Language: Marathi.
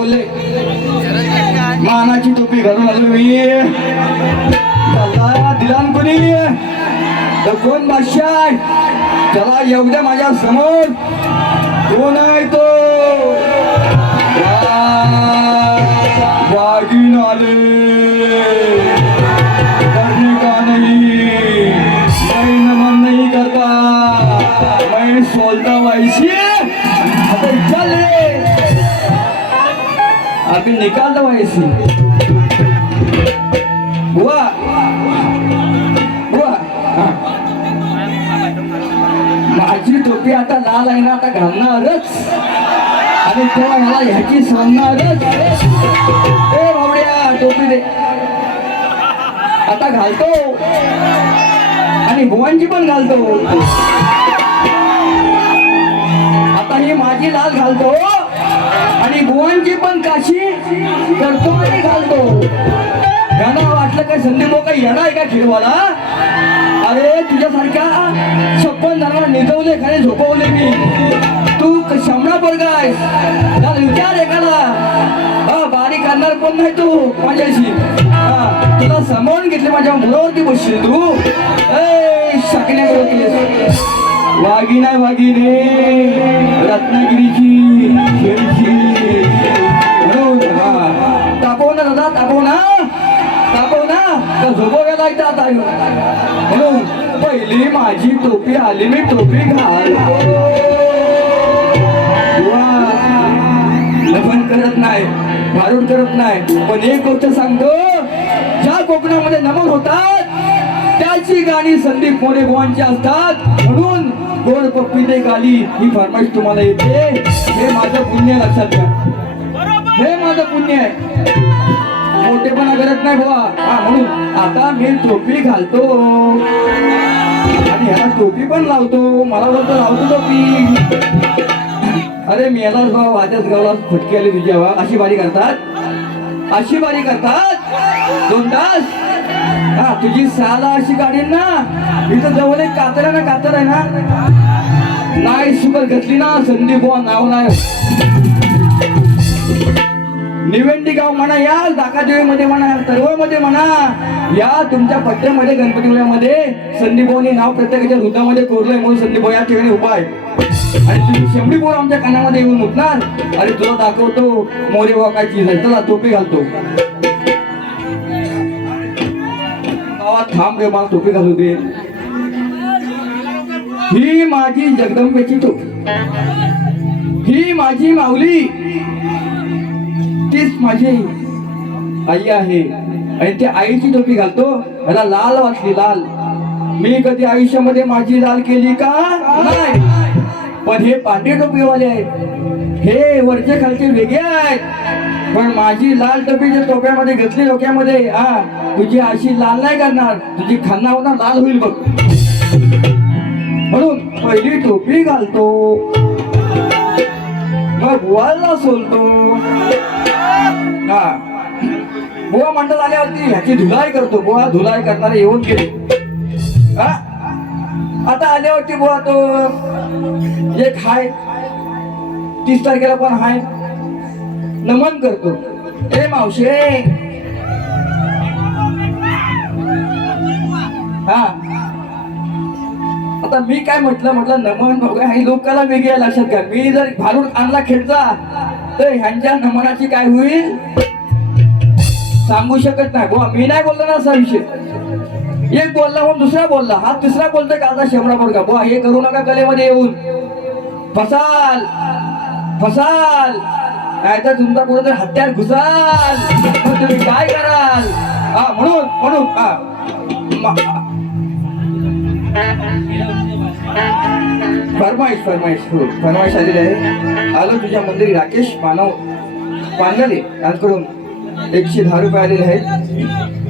बोलले मानाची टोपी घालून आलो मी. त्याला दिलान कोणी? तर कोण बादशाह? आहे त्याला येऊ द्या माझ्यासमोर. कोण आहे तो? वा- आले करने का नहीं? मैं अभी निकाल दो ऐसी बुआ बुआ माझी टोपी आता लाल आहे ना आता घालणारच. आणि तेव्हा मला ह्याची सांगणारच. ए भावड्या टोपी दे. आता घालतो. आणि भुवांची पण घालतो. आता ही माझी लाल घालतो. आणि बुवांची पण काशी करतो आणि घालतो. यांना वाटलं काय संदीप का येणार आहे का खेळवाला अरे तुझ्यासारख्या छप्पन जणांना निजवले खाली झोपवले मी. तू शमणा वर्ग आहेस? विचार एखादा हा बारीक करणार पण नाही तू? माझ्याशी. हा तुला सामावून घेतले माझ्या मुलावरती बसशील तू? ए शकण्या केलीस वाघी नाही का झोपव गेला आता म्हणून पहिली माझी टोपी आली मी टोपी घाल लफन करत नाही भारूड करत नाही पण एक गोष्ट सांगतो ज्या कोकणामध्ये नमन होतात त्याची गाणी संदीप मोरे बुवांची असतात म्हणून गोड पप्पी गाली ही फरमाईश तुम्हाला येते हे माझं पुण्य आहे, लक्षात घ्या हे माझं पुण्य आहे. मोठेपणा करत नाही बुवा. हा म्हणून आता मी टोपी घालतो. आणि ह्याला टोपी पण लावतो. मला बोलतो लावतो टोपी. अरे मी याला भाऊ वाजत गावला फटकी आली तुझ्या वा. अशी बारी करतात. अशी बारी करतात. दोन तास. हा तुझी साला अशी काढेल ना. इथं जवळ एक कातर आहे ना कातर आहे ना. नाही सुकर घेतली ना संदीप बुवा नाव नाही. निवेंडी गाव म्हणा या दाकादेवीमध्ये म्हणा मध्ये म्हणा या तुमच्या पट्ट्यामध्ये गणपतीपुळ्यामध्ये संदीपभाऊनी नाव प्रत्येकाच्या हृदयामध्ये कोरलंय म्हणून संदीपभाऊ या ठिकाणी उभा आहे. आणि तुम्ही शेंबडी पोर आमच्या कानामध्ये येऊन उठणार आणि तुला दाखवतो मोरे वा काय चीज आहे चला टोपी घालतो. थांब रे मला टोपी घालू दे. ही माझी जगदंबेची टोपी. ही माझी माऊली. तीच माझी आई आहे. आणि त्या आईची टोपी घालतो. मला लाल वाटली लाल. मी कधी आयुष्यामध्ये माझी लाल केली का? नाही. पण हे पांढरे टोपीवाले आहेत. हे वरचे खालचे वेगळे आहेत. पण माझी लाल टोपीच्या टोप्यामध्ये घेतली डोक्यामध्ये हा तुझी अशी लाल नाही करणार. तुझी खान्ना होणार लाल होईल बघ. म्हणून पहिली टोपी घालतो. मग वालला सोलतो. हा. बुवा मंडळ आल्यावरती ह्याची धुलाई करतो. बुवा धुलाई करणारे येऊन गेले. हा? आता आल्यावरती बुवा तो एक हाय. तीस तारखेला पण हाय? नमन करतो. ए मावशे. हा. आता मी काय म्हटलं म्हटलं नमन बघा हे लोकाला वेगळ्या लक्षात घ्या. मी जर घालून आणला खेळचा तर ह्यांच्या नमनाची काय होईल? सांगू शकत नाही. बुवा मी नाही बोललो ना असा विषय. एक बोलला म्हणून दुसरा बोलला. हा तिसरा बोलतोय का आता शेमडा बुवा हे करू नका कलेमध्ये येऊन. फसाल. फसाल. नाहीतर तुमचा कुठेतरी हत्यार घुसाल. तुम्ही काय कराल? हा म्हणून म्हणून. हा. फरमाईश फरमाईश हो फरमाईश आलेली आहे. आलो तुझ्या मंदिरी राकेश मानव पांगाले यांकडून एकशे दहा रुपये आलेले आहेत.